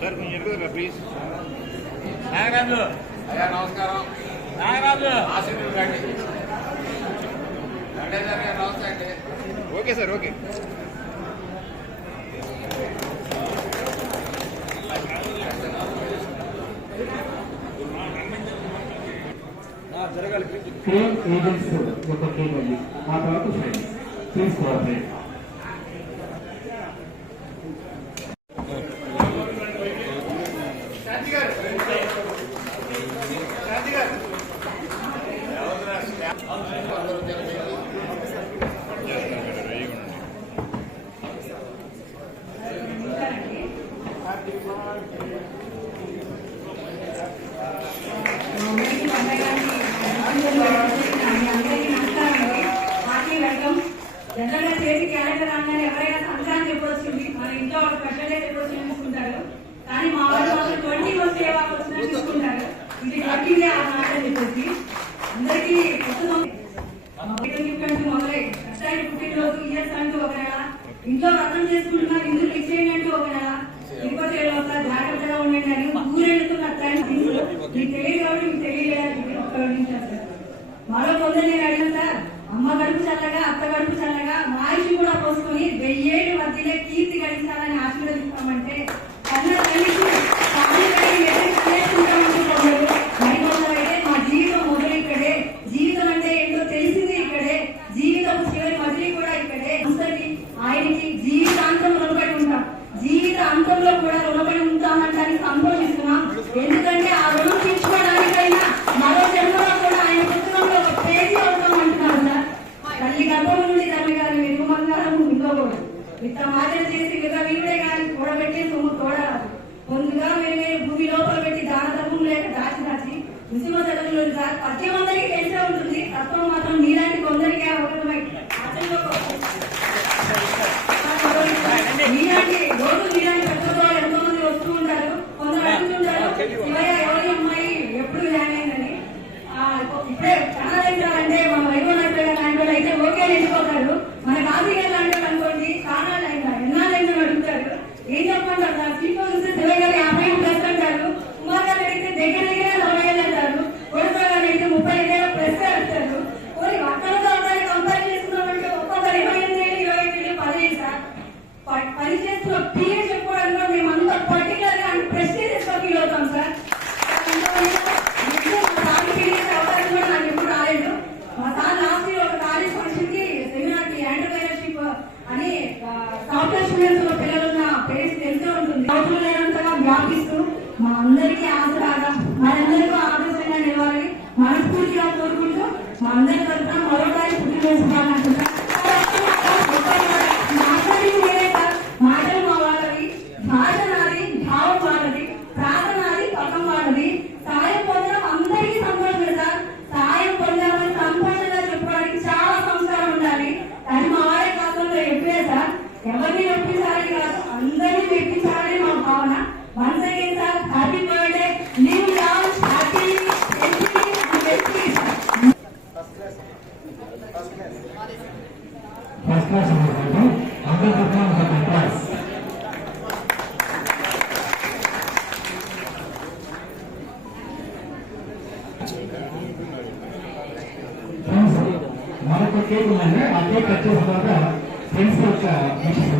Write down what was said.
Sir కొంచెం ఎదుగుదా please. Nagaraju అయ్యా నమస్కారం. నాగరాజు ఆశీర్వాదం రండి. నమస్తే అండి. Okay sir okay. Kiran agents యొక్క కేక్ అండి. మా తర్వాత ప్లీజ్ కోఆపరేట్. జనరల్గా చేతి క్యారెక్టర్ రాగానే ఎవరైనా సంక్రాంతి ఎప్పుడు వచ్చింది మన ఇంట్లో స్పెషల్ డే ఎప్పుడు వచ్చింది చూసుకుంటారు. కానీ మా వాళ్ళు మాత్రం 20 వస్తే వచ్చినా చూసుకుంటారు. ఇది 20 డే ఆ మాట అని చెప్పేసి అందరికీ మొదలై కష్టాన్ని పుట్టినరోజు ఇయర్స్ అంటూ ఒక నెల, ఇంట్లో వ్రతం చేసుకుంటున్నారు ఇందుకు ఇచ్చేయండి అంటూ ఒక నెల, తిరుపతి వస్తారు జాగ్రత్తగా ఉండండి అని ఊరెళ్తున్న మీకు తెలియదు కాబట్టి మీకు తెలియజేయాలి. మరో కొందరు నేను అడిగాను సార్, అమ్మ గడుపు చల్లగా అత్త గడుపు చల్లగా మా ఆయుష్ కూడా పోసుకొని 1000 ఏళ్ళు మధ్యలో కీర్తి గడిస్తానని ఆశీర్వదిస్తామంటే కన్నా తల్లికి మా జీవితం మొదలు ఇక్కడే, జీవితం అంటే ఏంటో తెలిసింది ఇక్కడే, జీవితం చివరి మజిలీ కూడా ఇక్కడే. ఆయనకి జీవితాంతం రుణపడి ఉంటాం, జీవిత అంతంలో కూడా రుణపడి ఉంటామంటానికి సంతోషిస్తున్నాం. ఎందుకంటే ఆ రుణం తీర్చుకోవడానికైనా మరో జన్మలో కూడా ఆయన పుస్తకంలో ఒక పేజీ అవుతాం అంటున్నారు సార్. తల్లి గర్భం నుండి తల్లి గారి వెనుమంగారం ఇంట్లో కూడా ఇంత మాదిరి చేసి వీడే గారి కూడబెట్టి సొమ్ము తోడరాదు. పొందుగా వేరే భూమి లోపల పెట్టి దానధర్మం లేక దాచి విసుమ చదువులు సార్. పద్యం అందరికీ తెలిసే ఉంటుంది, తత్వం మాత్రం మీలాంటి కొందరికీ అవగతమై మీలాంటి రోజు మీలాంటి పెద్దలు ఎంతో మంది వస్తూ ఉంటారు. కొందరు అడుగుతుంటారు శివయ్య ఎవరి అమ్మాయి ఎప్పుడు జాయిన్ అయిందని. ఇప్పుడే కన్నదంటే మన వైభవనాథ్ లాంటి వాళ్ళు అయితే ఓకే వెళ్ళిపోతారు. మన కాశీగారు లాంటి వాళ్ళు అనుకోండి కానాలైనా ఎన్నాళ్ళైనా అడుగుతారు. ఏం చెప్పంటారు సార్, సీట్లో చూస్తే శివయ్య గారు 50 ప్లస్ అంటారు, కుమార్ గారు అడిగితే దగ్గర 40 ఏళ్ళు అంటారు, కొడుకు గారు అడిగితే 35 ఏళ్ళ ప్లస్ అంటారు. కొన్ని అక్కలతో ఒకసారి కంపేర్ చేసుకున్నామంటే ఒక్కొక్కరు 28 ఏళ్ళు 25 ఏళ్ళు 10 సార్. పని చేస్తున్న పీరియడ్ చెప్పుకోవడానికి వ్యాపిస్తూ మా అందరికీ ఆసరాగా మనందరికీ ఆదర్శంగా నిలవాలని మనస్ఫూర్తిగా కోరుకుంటూ మా అందరి తరఫున మరోసారి పుట్టినరోజు శుభాకాంక్షలు. మాట్లాడింది వేరే కాదు, మాటలు మా వాళ్ళవి, భాష నాది, భావం వాళ్ళది, ప్రార్థన నాది, పక్కం వాళ్ళది. సాయం పొందడం అందరికీ సంతోషమే సార్. సాయం పొందామని సంతోషంగా చెప్పడానికి చాలా సంస్కారం ఉండాలి. కానీ మా వారి కాలంలో ఎప్పుడే సార్ ఎవరిని ఒప్పించాలని కాదు, అందరినీ మెప్పించాలని మా భావన. Once again sir, happy birthday, live long, happy, healthy and wealthy sir. First class అవ్వడంతో అందరి తరఫున ఒక క్లాస్. మరొక కేక్ ఉందంటే ఆ కేక్ కట్ చేసిన తర్వాత ఫ్రెండ్స్ యొక్క విషయం